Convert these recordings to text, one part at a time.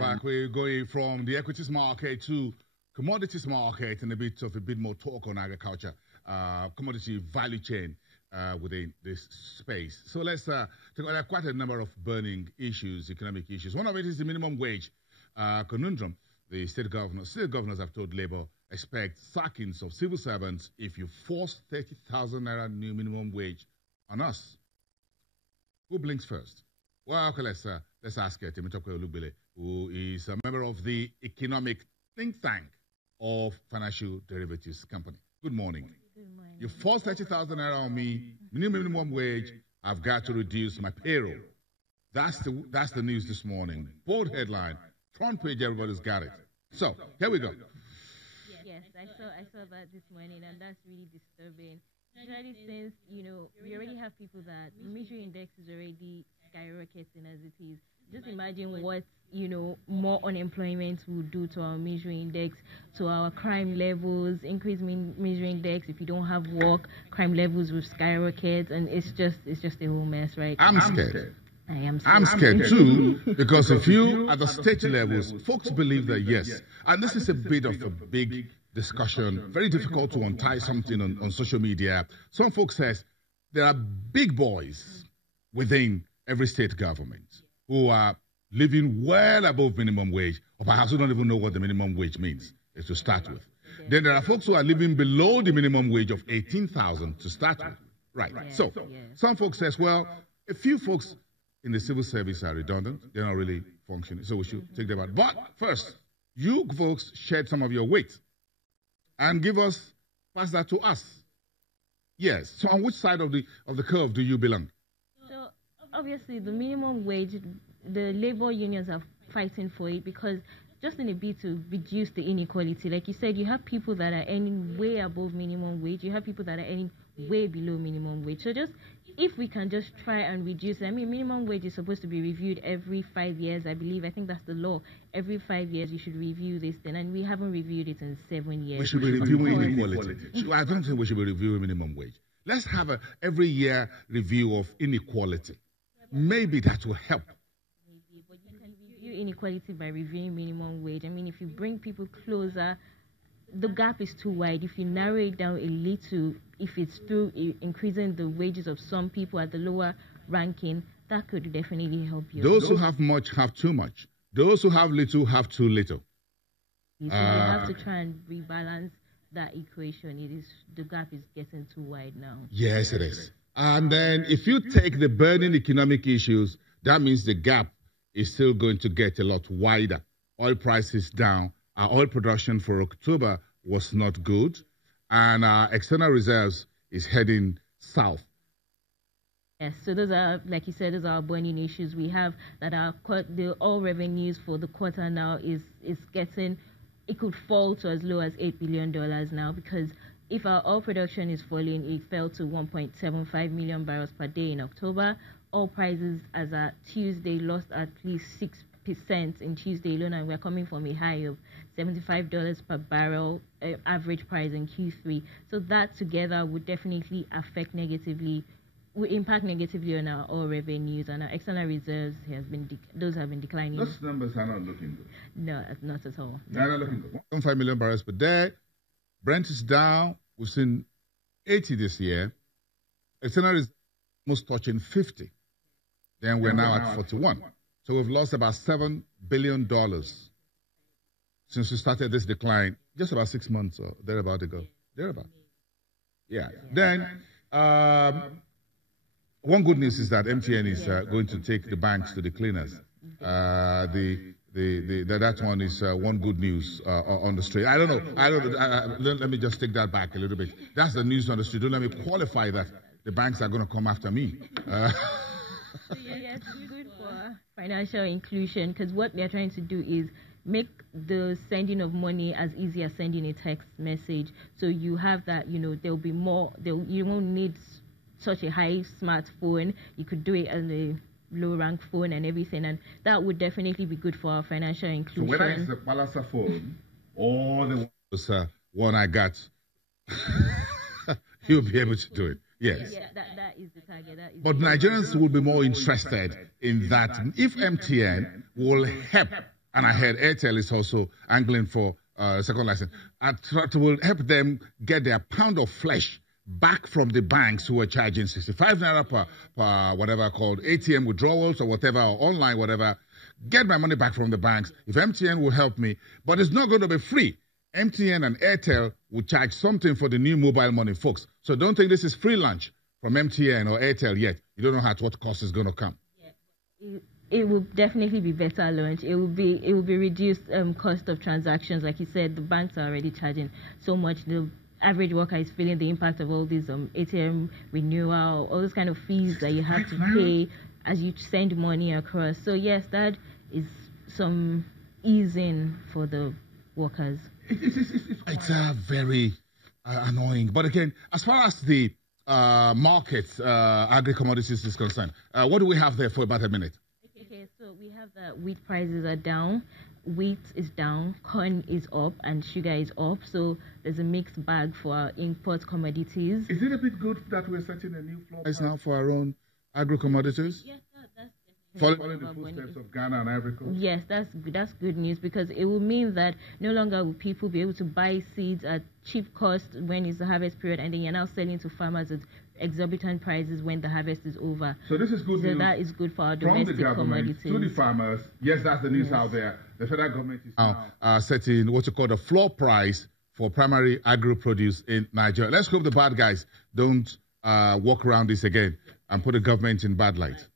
back. We're going from the equities market to commodities market and a bit more talk on agriculture, commodity value chain within this space. So let's there are quite a number of burning issues, economic issues. One of it is the minimum wage conundrum. The state governors have told Labour expect sackings of civil servants if you force 30,000 naira new minimum wage on us. Who blinks first? Well, okay, let's ask Temitope Olugbele, who is a member of the economic think tank of Financial Derivatives Company. Good morning. Good morning. You forced 30,000 naira on me, minimum wage. I've got to reduce my payroll. That's the news this morning. Bold headline, front page. Everybody's got it. So here we go. Yes, I saw that this morning, and that's really disturbing. Especially since we already have people that the misery index is already skyrocketing as it is. Just imagine what more unemployment will do to our misery index, to our crime levels, increase misery index. If you don't have work, crime levels will skyrocket, and it's just a whole mess, right? I'm scared. I am scared. I'm scared too, because if you at the state levels, folks believe that yes, and this is a bit of a big discussion, very difficult to untie something on social media. Some folks says there are big boys within every state government who are living well above minimum wage, or perhaps who don't even know what the minimum wage means to start with. Then there are folks who are living below the minimum wage of 18,000 to start with. Right. So some folks says, well, a few folks in the civil service are redundant. They're not really functioning. So we should take them out. But first, you folks shed some of your weight and pass that to us. Yes. So on which side of the curve do you belong? So obviously the minimum wage, the labor unions are fighting for it because just in a bid to reduce the inequality. Like you said, you have people that are earning way above minimum wage. You have people that are earning way below minimum wage. So just if we can just try and reduce it. I mean, minimum wage is supposed to be reviewed every 5 years, I believe. I think that's the law. Every 5 years, you should review this thing, and we haven't reviewed it in 7 years. We should be reviewing inequality. I don't think we should be reviewing minimum wage. Let's have every year review of inequality. Maybe that will help. Maybe, but you can review inequality by reviewing minimum wage. I mean, if you bring people closer, the gap is too wide. If you narrow it down a little, if it's through increasing the wages of some people at the lower ranking, that could definitely help you. Those who have much have too much. Those who have little have too little. So you have to try and rebalance that equation. The gap is getting too wide now. Yes, it is. And then if you take the burning economic issues, that means the gap is still going to get a lot wider. Oil prices down. Our oil production for October was not good, and our external reserves is heading south. Yes, so those are, like you said, those are burning issues we have. That the oil revenues for the quarter now is getting, it could fall to as low as $8 billion now, because if our oil production is falling, it fell to 1.75 million barrels per day in October. Oil prices as at Tuesday lost at least 6% in Tuesday alone, and we're coming from a high of $75 per barrel average price in Q3. So that together would definitely impact negatively on our oil revenues, and our external reserves have been declining. Those numbers are not looking good. No, not at all. They're not looking good. 1.5 million barrels per day. Brent is down. We've seen 80 this year. External is almost touching 50. Then we're now at 41. So we've lost about $7 billion since we started this decline, just about 6 months or thereabout ago. Yeah. Then one good news is that MTN is going to take the banks to the cleaners. That one is one good news on the street. I don't know. Let me just take that back a little bit. That's the news on the street. Don't let me qualify that the banks are going to come after me. Yes, it's good for financial inclusion, because what they're trying to do is make the sending of money as easy as sending a text message. So you have that, there'll be more. You won't need such a high smartphone. You could do it on a low-rank phone and everything, and that would definitely be good for our financial inclusion. So whether it's the Palasa phone or the one I got, you'll be able to do it. Yes. Yeah, that is the target. But Nigerians will be more interested in that. If MTN will help And I heard Airtel is also angling for second license. It will help them get their pound of flesh back from the banks who are charging 65 naira per whatever called ATM withdrawals or whatever, or online, whatever. Get my money back from the banks. If MTN will help me, but it's not going to be free. MTN and Airtel will charge something for the new mobile money, folks. So don't think this is free lunch from MTN or Airtel yet. You don't know what cost is going to come. Yeah. It will definitely be better launch. It will be reduced cost of transactions. Like you said, the banks are already charging so much. The average worker is feeling the impact of all these ATM renewal, all those kind of fees that you have to pay as you send money across. So yes, that is some easing for the workers. It's very annoying. But again, as far as the market, agri-commodities is concerned, what do we have there for about a minute? Okay, so we have that wheat prices are down, wheat is down, corn is up, and sugar is up. So there's a mixed bag for our import commodities. Is it a bit good that we're setting a new floor price now for our own agri-commodities? Yes, that's following the footsteps of Ghana and Ivory Coast. Yes, that's good news, because it will mean that no longer will people be able to buy seeds at cheap cost when it's the harvest period, and then you're now selling to farmers at exorbitant prices when the harvest is over. So this is good news. So that is good for our domestic commodities. To the farmers. Yes, that's the news out there. The federal government is now setting what you call the floor price for primary agro-produce in Nigeria. Let's hope the bad guys don't walk around this again and put the government in bad light.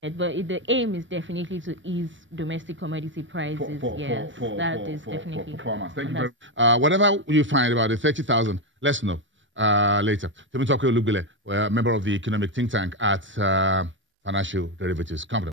But the aim is definitely to ease domestic commodity prices. That is definitely for farmers. Thank you very much. Whatever you find about the 30,000, let's know later. Temitope Olugbile, a member of the economic think tank at Financial Derivatives Company.